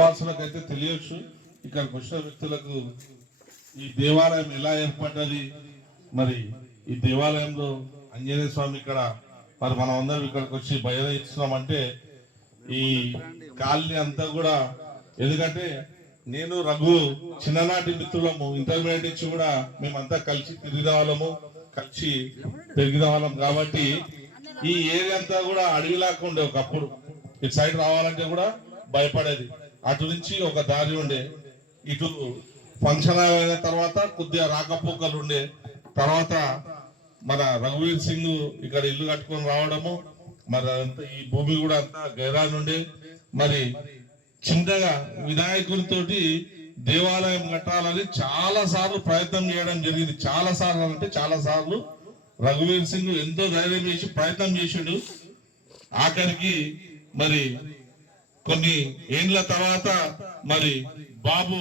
వాసులకైతే తెలియచ్చు, ఇక్కడికి వచ్చిన వ్యక్తులకు ఈ దేవాలయం ఎలా ఏర్పడ్డది, మరి ఈ దేవాలయంలో ఆంజనేయ స్వామి ఇక్కడ మరి మనం అందరం ఇక్కడికి వచ్చి బయలుదేరుతున్నామంటే ఈ కాలనీ అంతా కూడా, ఎందుకంటే నేను రఘు చిన్ననాటి మిత్రులము, ఇంటర్మీడియట్ నుంచి కూడా మేమంతా కలిసి తిరిగిన వాళ్ళము, కలిసి పెరిగిన వాళ్ళం. కాబట్టి ఈ ఏరియా అంతా కూడా అడవిలాగా ఉండే, ఒకప్పుడు ఇటు సైడ్ రావాలంటే కూడా భయపడేది. అటు నుంచి ఒక దారి ఉండే, ఇటు ఫంక్షన్ అయిన తర్వాత కొద్దిగా రాకపోకలు ఉండే. తర్వాత మన రఘువీర్ సింగ్ ఇక్కడ ఇల్లు కట్టుకొని రావడము, మరి అంతా ఈ భూమి కూడా అంతా గైరాన్ ఉండే. మరి చిన్నగా వినాయకునితోటి దేవాలయం కట్టాలని చాలా సార్లు ప్రయత్నం చేయడం జరిగింది. చాలా సార్లు అంటే చాలా సార్లు రఘువీర్ సింగ్ ఎంతో ధైర్యం చేసి ప్రయత్నం చేసాడు. ఆఖరికి మరి కొన్ని ఏండ్ల తర్వాత మరి బాబు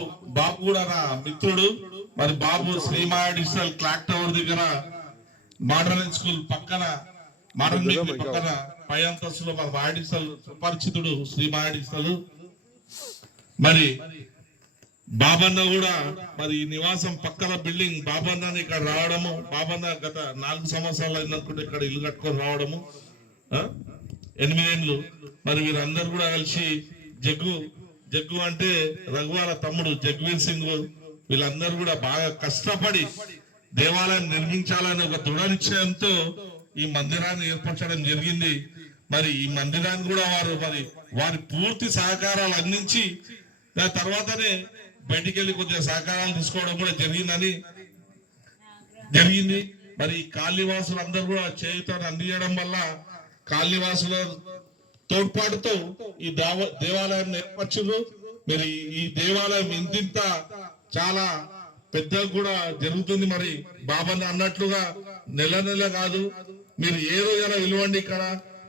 కూడా నా మిత్రుడు, మరి బాబు శ్రీమాయ డిజిటల్ క్లాక్ టవర్ దగ్గర మోడర్న్ స్కూల్ పక్కన, మోడర్న్ పక్కన పై అంతస్తులో మన మాయ డిజిటల్ సుపరిచితుడు శ్రీమాయ డిజిటల్. మరి బాబన్న కూడా మరి నివాసం పక్కన బిల్డింగ్ బాబన్న ఇక్కడ రావడము, బాబన్న గత 4 సంవత్సరాలు అయినప్పుడు ఇక్కడ ఇల్లు కట్టుకొని రావడము, 8 ఏళ్ళు. మరి వీరందరూ కూడా కలిసి జగ్గు అంటే రఘువాల తమ్ముడు జగ్వీర్ సింగ్, వీళ్ళందరూ కూడా బాగా కష్టపడి దేవాలయం నిర్మించాలని ఒక దృఢ నిశ్చయంతో ఈ మందిరాన్ని ఏర్పరచడం జరిగింది. మరి ఈ మందిరాన్ని కూడా వారి పూర్తి సహకారాలు అందించి దాని తర్వాతనే బయటికి వెళ్ళి కొద్దిగా సహకారాలు తీసుకోవడం కూడా జరిగింది. మరి కాలనీవాసులు అందరూ కూడా చేయుతాన్ని అందించడం వల్ల కాలనీవాసుల తోడ్పాటుతో ఈ దేవాలయం ఏర్పరచారు. మరి ఈ దేవాలయం ఇంతింత చాలా పెద్దగా కూడా జరుగుతుంది. మరి బాబాని అన్నట్లుగా నెల కాదు, మీరు ఏ రోజైనా విలువండి, ఇక్కడ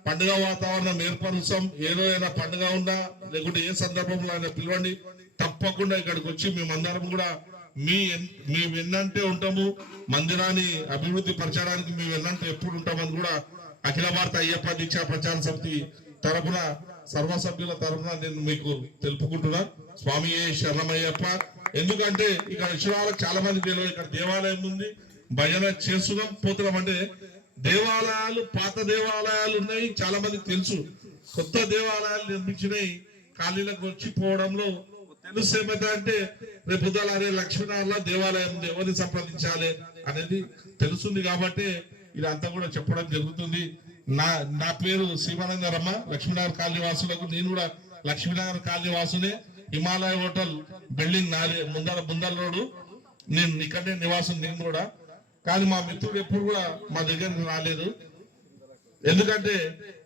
పండుగ వాతావరణం ఏర్పరుస్తాం. ఏ రోజైనా పండుగ ఉన్నా లేకుంటే ఏ సందర్భంలో అయినా పిలవండి, తప్పకుండా ఇక్కడికి వచ్చి మేమందరం కూడా మీ వెన్నంటే ఉంటాము. మందిరాన్ని అభివృద్ధి పరచడానికి మీ వెన్నంటే ఎప్పుడు ఉంటామని కూడా అఖిల భారత అయ్యప్ప దీక్షా ప్రచార సమితి తరఫున సర్వసభ్యుల తరఫున నేను మీకు తెలుపుకుంటున్నా. స్వామి శరణమయ్యప్ప. ఎందుకంటే ఇక్కడ విషయాలకు చాలా మంది తెలియదు, ఇక్కడ దేవాలయం ఉంది, భజన చేస్తున్నాం పోతున్నాం. అంటే దేవాలయాలు, పాత దేవాలయాలు ఉన్నాయి, చాలా మందికి తెలుసు. కొత్త దేవాలయాలు నిర్మించినాయి ఖాళీలకు వచ్చిపోవడంలో తెలుసు. ఏమైతే రేపు పొద్దులారే లక్ష్మీనారాయణ దేవాలయం ఉంది, ఎవరిని సంప్రదించాలి అనేది తెలుస్తుంది. కాబట్టి ఇదంతా కూడా చెప్పడం జరుగుతుంది. నా పేరు శ్రీమానందరమ్మ. లక్ష్మీనగర్ కాలనీ వాసులకు, నేను కూడా లక్ష్మీనగర్ కాలనీ వాసునే. హిమాలయ హోటల్ బిల్డింగ్ నాదే, ముందర రోడ్డు, నేను ఇక్కడనే నివాసం నేను కూడా. కానీ మా మిత్రుడు ఎప్పుడు కూడా మా దగ్గరికి రాలేదు, ఎందుకంటే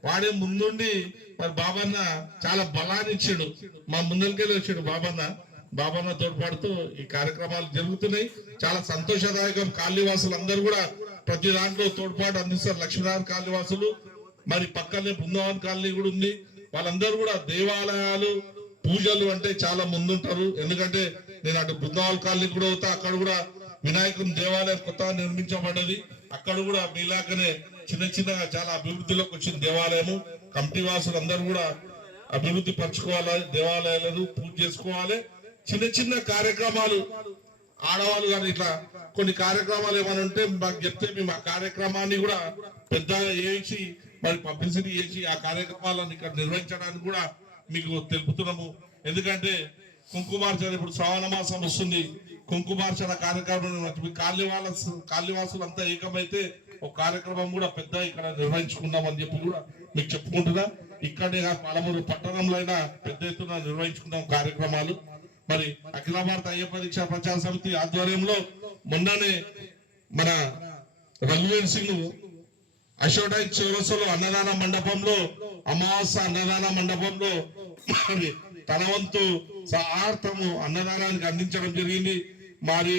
వాడే ముందుండి మరి బాబన్న చాలా బలాన్ని ఇచ్చాడు, మా ముందరికెళ్ళి వచ్చాడు బాబన్న తోడ్పాటుతో ఈ కార్యక్రమాలు జరుగుతున్నాయి. చాలా సంతోషదాయకం. కాలనీవాసులు అందరూ కూడా ప్రతి దాంట్లో తోడ్పాటు అందిస్తారు. లక్ష్మీనారాయణ కాలనీవాసులు, మరి పక్కనే బృందావన్ కాలనీ కూడా ఉంది. వాళ్ళందరూ కూడా దేవాలయాలు, పూజలు అంటే చాలా ముందుంటారు. ఎందుకంటే నేను అటు బృందావన్ కాలనీ కూడా అవుతా, అక్కడ కూడా వినాయకుని దేవాలయం కొత్తగా నిర్మించబడ్డది. అక్కడ కూడా మీలాగనే చిన్నగా చాలా అభివృద్ధిలోకి వచ్చిన దేవాలయము. కమిటీ వాసులు అందరూ కూడా అభివృద్ధి పరచుకోవాలి, దేవాలయాలను పూజ చేసుకోవాలి. చిన్న కార్యక్రమాలు ఆడవాళ్ళు కానీ ఇట్లా కొన్ని కార్యక్రమాలు ఏమైనా ఉంటే మాకు చెప్తే మేము ఆ కార్యక్రమాన్ని కూడా పెద్దగా చేసి మరి పబ్లిసిటీ చేసి ఆ కార్యక్రమాలను ఇక్కడ నిర్వహించడానికి కూడా మీకు తెలుపుతున్నాము. ఎందుకంటే కుంకుమార్చన ఇప్పుడు శ్రావణ మాసం వస్తుంది, కుంకుమార్చన కార్యక్రమం కాలనీవాసులు అంతా ఏకమైతే ఒక కార్యక్రమం కూడా పెద్ద ఇక్కడ నిర్వహించుకున్నాం అని చెప్పి కూడా మీకు చెప్పుకుంటున్నా. ఇక్కడే పాలమూరు పట్టణంలో అయినా పెద్ద ఎత్తున నిర్వహించుకున్నాం కార్యక్రమాలు. మరి అఖిల భారత అయ్యప్ప దీక్షా ప్రచార సమితి ఆధ్వర్యంలో మొన్ననే మన రఘువీర్ సింగ్ అశోక్ చౌరస్సులో అన్నదాన మండపంలో, అమావాస్య అన్నదాన మండపంలో తన వంతు సహార్థము అన్నదానానికి అందించడం జరిగింది. మరి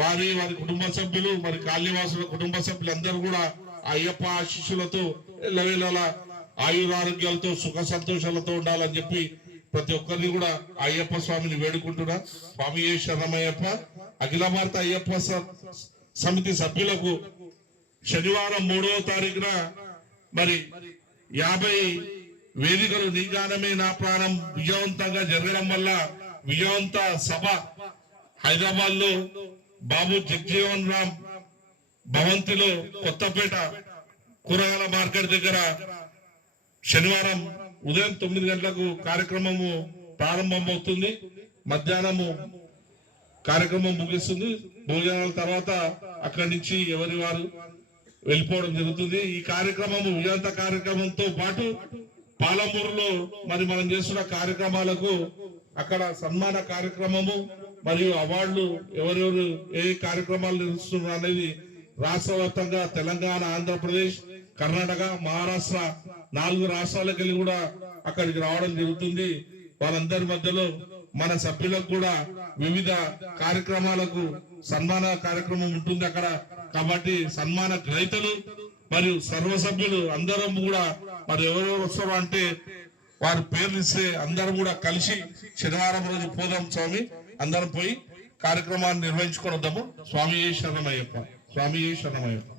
వారి కుటుంబ సభ్యులు, మరి కాలనీవాసుల కుటుంబ సభ్యులందరూ కూడా అయ్యప్ప ఆశీస్సులతో ఎల్లవేళలా ఆయురారోగ్యాలతో సుఖ సంతోషాలతో ఉండాలని చెప్పి ప్రతి ఒక్కరిని కూడా అయ్యప్ప స్వామిని వేడుకుంటున్నా. స్వామి శరణమయ్యప్ప. అఖిల భారత అయ్యప్ప సమితి సభ్యులకు శనివారం 3వ తారీఖున మరి వేదికలు నీ గానమే నా ప్రాణం విజయవంతంగా జరగడం వల్ల విజయవంత సభ హైదరాబాద్ లో బాబు జగ్జీవన్ రామ్ భవంతిలో కొత్తపేట కూరగాయల మార్కెట్ దగ్గర శనివారం ఉదయం 9 గంటలకు కార్యక్రమము ప్రారంభమవుతుంది. మధ్యాహ్నము కార్యక్రమం ముగిస్తుంది. భోజనాల తర్వాత అక్కడి నుంచి ఎవరి వారు వెళ్ళిపోవడం జరుగుతుంది. ఈ కార్యక్రమము విజయంత కార్యక్రమంతో పాటు పాలమూరులో మరి మనం చేస్తున్న కార్యక్రమాలకు అక్కడ సన్మాన కార్యక్రమము మరియు అవార్డులు ఎవరెవరు ఏ కార్యక్రమాలు నిర్వహిస్తున్నారు అనేది రాష్ట్ర వ్యాప్తంగా తెలంగాణ, ఆంధ్రప్రదేశ్, కర్ణాటక, మహారాష్ట్ర 4 రాష్ట్రాలకు వెళ్ళి కూడా అక్కడికి రావడం జరుగుతుంది. వాళ్ళందరి మధ్యలో మన సభ్యులకు కూడా వివిధ కార్యక్రమాలకు సన్మాన కార్యక్రమం ఉంటుంది అక్కడ. కాబట్టి సన్మాన గ్రహీతలు మరియు సర్వసభ్యులు అందరం కూడా మరి ఎవరెవరు వస్తారో అంటే వారి పేర్లు ఇస్తే అందరం కూడా కలిసి శనివారం రోజు పోదాం స్వామి, అందరం పోయి కార్యక్రమాన్ని నిర్వహించుకొని వద్దాము. స్వామి శరణమయ్యప్ప, స్వామి శరణమయ్యప్ప.